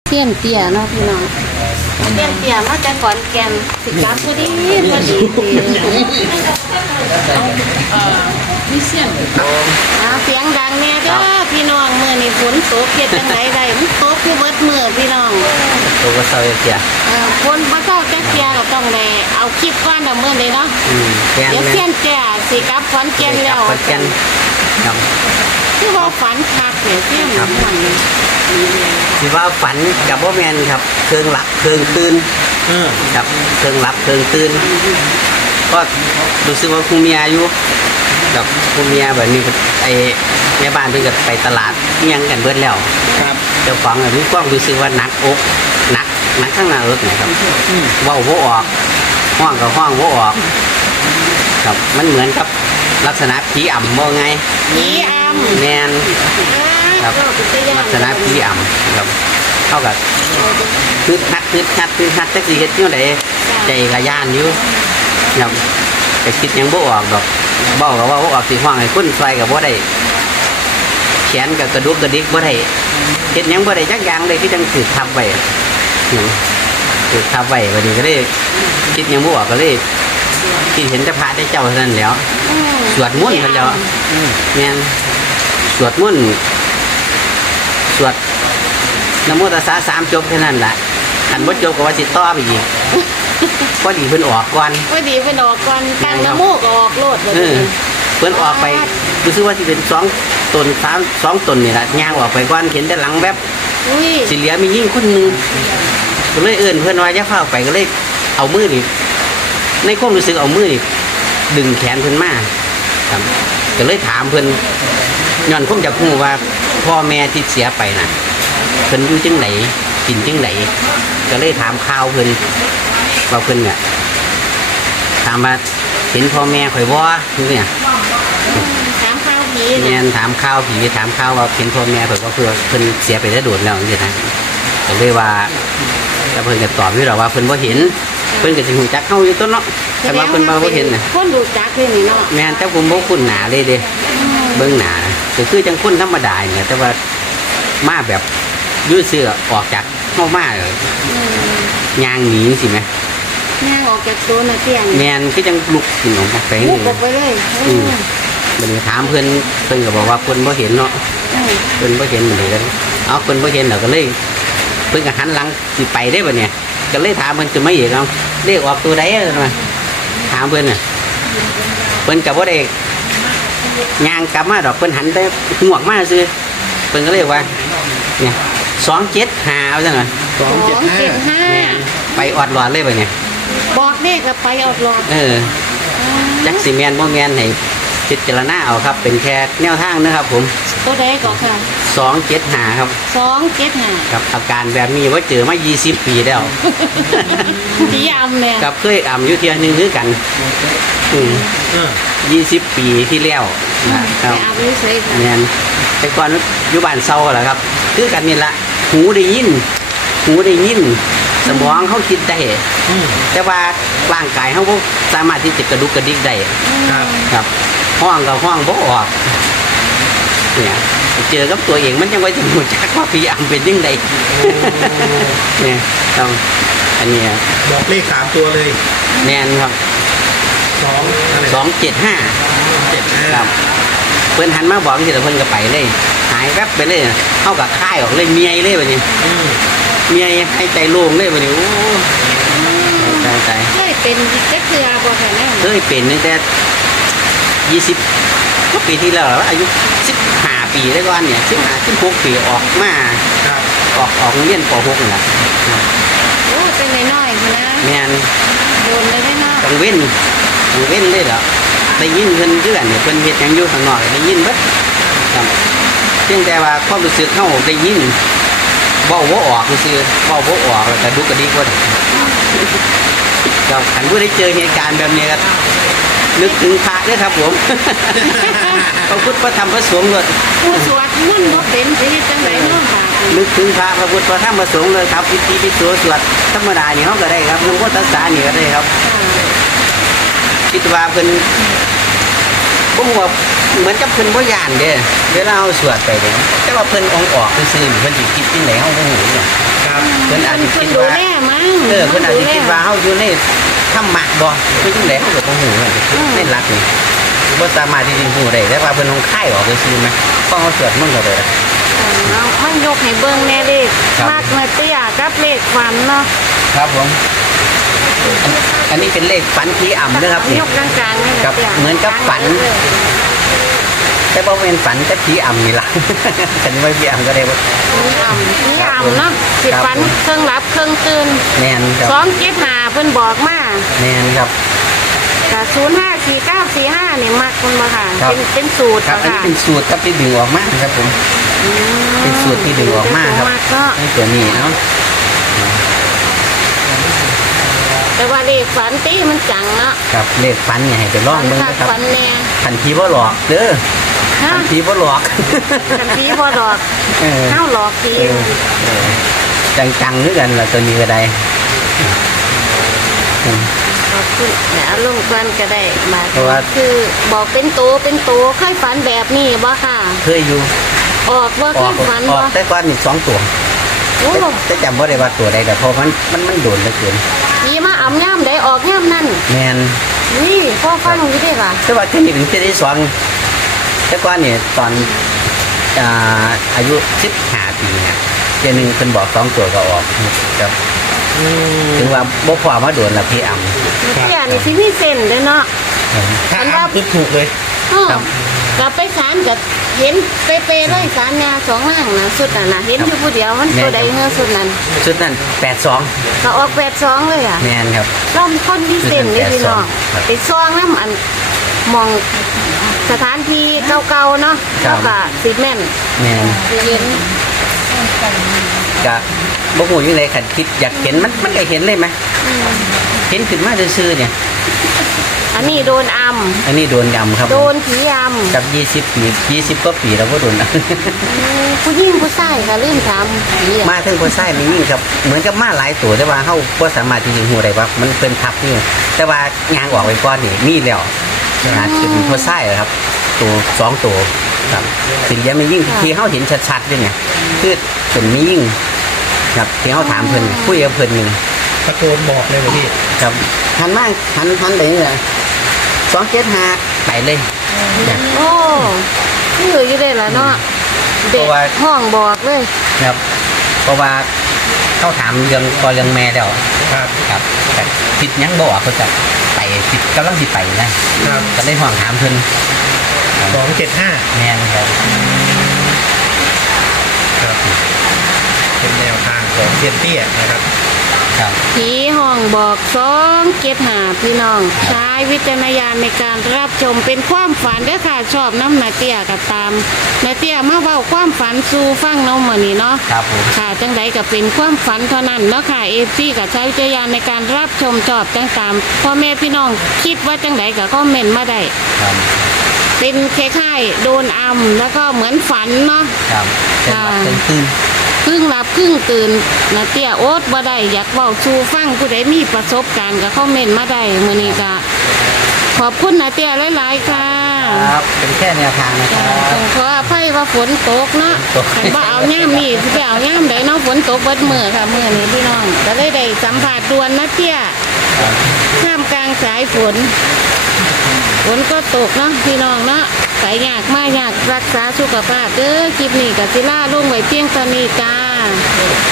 เตี้ยนเตี้ยเนาะพี่น้องเตี้ยนเตี้ยมาจากขอนแก่นสิกลับพอดีพอดีมีเสียงเสียงดังแน่เด้อพี่น้องมื้อนี้ฝนตกเฮ็ดจังไดได้มันตกอยู่เบิดมื้อพี่น้องตัวก็เศร้าเกียร์ฝนบ่เซาจักเที่ยก็ต้องได้เอาคลิปก่อนดอกมื้อนี้เนาะเดี๋ยวเสียนแก่สิกลับขอนแก่นแล้วขอนแก่นครับคือว่าฝันคักเนี่ยเสียงมันสิว่าฝันกับว่าแมนครับเครื่องหลับเครื่องตื่นครับเครื่องหลับเครื่องตื่นก็รู้สึกว่าคุณเมียอยู่กับคุณเมียแบบนี้ไอ้แม่บ้านเพิ่งจะไปตลาดยังกันเบิดแล้วครับเจ้าของมีความรู้สึกว่านักอกนักข้างหน้าอกนะครับว่าโวออกห้องกับห้องโวออกครับมันเหมือนกับลักษณะผีอ่ำมองไงผีอ่ำแมนครับลักษณะผีอ่ำครับเท่ากับคือฮัดจักสีเฮ็ดอยู่ไหนใจกระยานอยู่ครับแต่คิดยังบ่ออกดอกบอกว่าบ่ออกสิห้องให้คนไฟกับบ่ได้แขนกับกระดูกกระดิกบ่ได้เฮ็ดยังบ่ได้จักอย่างเลยที่จังสืบทับไว้สืบทับไว้วันนี้ก็เลยคิดยังบ่ออกก็เลยคิดเห็นจะพระได้เจ้าเท่านั้นแล้วสวดมนต์กันแล้วเนี่ยสวดมนต์สวดนะโมตัสสะ3จบแค่นั้นแหละอันบ่จบก็ว่าสิต่อไปอีกพอดีเพิ่นออกก่อนพอดีเพิ่นออกก่อนตั้งนะโมก็ออกโลดเลยเพิ่นออกไปรู้สึกว่าสิเป็น2ตน2ตนนี่ล่ะย่างออกไปก่อนเห็นแต่หลังแบบสิเหลือมียิ่งคนนึงก็เลยเอิ้นเพิ่นว่าอย่าเข้าไปก็เลยเอามือนี่ในความรู้สึกเอามือนี่ดึงแขนเพิ่นมาครับก็เลยถามเพิ่นย้อนคงจะฮู้ว่าพ่อแม่ที่เสียไปน่ะเพิ่นอยู่จังไหนกินจังไหนก็เลยถามข่าวเพิ่นว่าเพิ่นเนี่ยถามว่าเห็นพ่อแม่ข่อยบ่เนี่ยถามข่าวผีเนี่ยถามข่าวผีถามข่าวว่าเห็นพ่อแม่ข่อยก็คือเพิ่นเสียไปได้โดดแล้วจังซี่นะก็เลยว่าแต่เพิ่นก็ตอบอยู่แล้วว่าเพิ่นบ่เห็นเพิ่นก็สิฮู้จักเฮาอยู่ต้นเนาะแต่ว่าเพิ่นบ่เห็นน่ะคนรู้จักเลยนี่เนาะแม่นแต่ผมบ่คุ้นหน้าเลยเด้เบิ่งหน้าก็คือจังคนธรรมดาเนี่ยแต่ว่ามาแบบยืดเสื้อออกจากเข้ามาเลยยางหนีสิไหมยางออกจากโซนเตียงแมนก็จังลุกขึ้นออกมาแฝงลุกไปเลยบัดนี้ถามเพิ่นก็บอกว่าเพิ่นบ่เห็นเนาะเพิ่นบ่เห็นเหมือนกันเอาเพิ่นบ่เห็นแล้วก็เลยเพิ่นก็หันหลังสิไปได้บัดเนี่ยก็เลยถามเพิ่นจะไม่เห็นเอาเลขออกตัวใดมาถามเพิ่นน่ะเพิ่นก็บ่ได้ย่างกลับมาดอกเพิ่นหันแต่หวกมาซื่อเพิ่นก็เลยว่าเนี่ย275เอาจังหน่อย 275 ไปออดหลอดเลยไปเนี่ยบอกเลขก็ไปออดหลอดจักสิแมนบ่แมนให้พิจารณาเอาครับเป็นแค่แนวทางนะครับผมตัวใดก็ค่ะ 275ครับ 275 ครับอาการแบบนี้ว่าเจอมา20ปีแล้วผีอำเนี่ยกับเคยอำอยู่เที่ยนึงคือกัน20 ปีที่แล้วนะครับเนี่ยแต่ก่อนอยู่บ้านเซาแหละครับคือกันนี่ละหูได้ยินสมองเขาคิดได้แต่ว่าร่างกายเขาก็สามารถที่จะกระดุกกระดิกได้ครับห้องกับห้องบ่ออกเนี่ยเจอกับตัวเองมันยังไว้จะหูจักว่าผีอำเป็นยังไงเนี่ยต้องอันนี้บอกเลข3ตัวเลยแน่นครับ275ครับเพิ่นหันมาบอกที่แต่เพิ่นก็ไปเลยหายแวบไปเลยเข้ากับค่ายออกเลยเมียเลยแบบนี้เมียให้ใจโล่งเลยแบบนี้โอ้ใจเคยเป็นจักเทื่อบ่ค่ะแม่เคยเป็นตั้งแต่20ก็ปีที่แล้วอายุ15 ปีได้ก่อนเนี่ย16 ปีออกมาออกเรียนป .6 นี่แหละโอ้เป็นน้อยๆนะแม่นโดนได้เนาะต้องเว้นเลยเหรอได้ยินเพิ่นคือกันเนี่ยเพิ่นเฮ็ดหยังอยู่ข้างนอกได้ยินเบิดครับเพียงแต่ว่าความรู้สึกเฮาได้ยินเว้าบ่ออกซื่อเว้าบ่ออกแล้วก็ดุกกระดิกบ่ได้ครับคันผู้ได้เจอเหตุการณ์แบบนี้ครับนึกถึงพระเด้อครับผมพระพุทธพระธรรมพระสงฆ์เลยผู้สวดมนต์บ่เป็นสิจังได๋เนาะค่ะนึกถึงพระพุทธพระธรรมพระสงฆ์เลยครับวิธีที่สวดธรรมดานี่เฮาก็ได้ครับหลวงพ่อทัศน์นี่ก็ได้ครับคิดว่าเพิ่นผมว่าเหมือนกับเพิ่นบ่ย่านเด้อเวลาเฮาสวดไปเด้แต่ว่าเพิ่นออกซื่อๆเพิ่นสิคิดจังได๋เฮาบ่ฮู้เนี่ยครับเพิ่นอาจจะเพิ่คินดดูว่าแลมั้งเพิ่นอาจจะคิดว่าเฮาอยู่ในถ้ำหมักบ่คือจังได๋เฮาก็บ่ฮู้ว่าในหลักนี่บ่สามารถที่จะฮู้ได้แต่ว่าเพิ่นคงค่ายออกซื่อๆมั้ยพอเฮาสวดมนต์ก็ได้เอามันยกให้เบิ่งแน่เลขครับมากเมื่อเตี้ยกับเลขฝันเนาะครับผมอันนี้เป็นเลขฝันผีอ่ำนะครับเอานี่ยกกลางๆให้ครับตี้ยเหมือนกับฝัน แต่บ่เป็นฝันแต่ผีอ่ำนี่ล่ะ ฉันว่าผีอ่ำก็ได้บ่นี่อ่ำเนาะสิครับฝันเครื่องรับเครื่องตื่นแม่นครับ 275เพิ่นบอกมาแม่นครับก็054945นี่มักคุณบ่ค่ะครับเป็นสูตรครับอันค่ะนี้เป็นสูตรครับที่ดึงออกมาครับผม เป็นสูตรที่ดึงออกมาครับมักเนาะนี่ตัวนี้เนาะแต่ว่าเลขฝันตีมันจังเนาะครับเลขฝันเนี่ยให้ไปลองเบิ่งคักนะครับฝันแน่คันผีบ่หลอกเด้อฮะคันผีบ่หลอกกันผีบ่ดอกเออเฮาหลอกผีเออจังๆคือกันล่ะตัวนี้ก็ได้อืมขอบคุณเนี่ยเอาลงกันก็ได้มาเพราะว่าคือบอกเป็นโตเคยฝันแบบนี้บ่ค่ะเคยอยู่ออกว่าอเคอกยฝันอบ่อกแต่ก่อนนี่2ตัวโอ้แต่จำบ่ได้ว่าตัวใดแต่พอมันโดนเหลือเกินผีมาอ่ำย่ำได้ออกย่ำนั่นแม่นนี่พ่อฟังอยู่ได้ป่ะแต่ว่าเทคนิคที่ที่สองแต่ก่อนเนี่ยตอนอายุ15 ปีเนี่ยเจนึงเพิ่นบอก2ตัวก็ออกครับถึงว่าบ่พอมาโดนละพี่อ่ำเตี้ยนี่สิมีเส้นเด้อเนาะถ้าอ่ำปุ๊บถูกเลยกลับไปศาลก็เห็นเปๆเลยศาลยาสองนางนะสุดน่ะนะเห็นอยู่ผู้เดียวมันตัวใดเงือสุดนั้นชุดนั้น82 ก็ออก82เลยอ่ะแม่นครับเราคนมีเส้นเด้อพี่น้องครับไปซ่องน้ำอันมองสถานที่เก่าๆเนาะครัแล้บวก็สิแม่นแม่นสิเห็นก็บ่ฮู้ยังไงคันคิดอยากเห็นมันก็เห็นเลยไหมเห็นขึ้นมาซื่อๆเนี่ยอันนี้โดนออันนี้โดนยำครับำโดนผีอำกับ20 ปี20กว่าปีแล้วบ่โดนผู้หญิงผู้ชายค่ะลืมถามผีอะมาถึงคนไส้นี่ยิ่งครับเหมือนกับมาหลายตัวแต่ว่าเฮาบ่สามารถที่จะฮู้ได้ว่ามันเป็นทับนี่แต่ว่ายางออกไปก่อนนี่มีแล้วอาจจะเป็นคนไส้ครับตัว2ตัวครับสิ่งเดียวมันยิ่งที่เฮาเห็นชัดๆด้วยเนี่ยคือเป็นมียิ่งครับที่เฮาถามเพิ่นคุยกับเพิ่นนี่ตะโกนบอกเลยว่าพี่ครับหันมาหันไปนี่แหละ275ไปเลยครับโอ้คืออยู่ได้ละเนาะเพเด็กราะว่าห้องบอกเลยครับเพราะว่าเขาถามเรื่องพอเรื่องแม่แล้วครับครับแต่คิดหยังบ่ออกเขาจะไปคิดกำลังสิไปนะครับ ก็ได้ห้องถามเพิ่น 275 แม่นครับครับเป็นแนวทางของเซียนเตี้ยนะครับครับผีห้องบอก275พี่น้องใช้วิจารณญาณในการรับชมเป็นความฝันเด้อค่ะชอบน้ำนาเตียกับตามนาเตียมาเว้าความฝันสู่ฟังเนาะมื้อนี้เนาะครับผมค่ะจังใดก็เป็นความฝันเท่านั้นเนาะค่ะเอฟซีกับใช้วิจารณญาณในการรับชมชอบจังตามพ่อแม่พี่น้องคิดว่าจังใดก็คอมเมนต์มาได้ครับเป็นคล้ายๆโดนอำแล้วก็เหมือนฝันเนาะครับเป็นหลับเป็นตื่นครึ่งหลับครึ่งตื่นนะเตี้ยโอ๊ตบ่ได้อยากเว้าสู่ฟังผู้ใดมีประสบการณ์ก็คอมเมนต์มาได้มื้อนี้ก็ขอบคุณนะเตี้ยหลายๆค่ะครับเป็นแค่แนวทางนะคจ้ารับต้องขออภัยว่าฝนตกเนาะตกคันบ่เอาย่ามนี่สิไปเอาย่ามใดเนาะฝนตกเบิดมื้อค่ะมื้อนี้พี่น้องก็เลยได้สัมภาษณ์ด่วนนะเตี้ยท่ามกลางสายฝนก็ตกเนาะพี่น้องเนาะสายยากมากยากรักษาสุขภาพเด้อคลิปนี้ก็สิลาลงไว้เพียงเท่านี้จ้า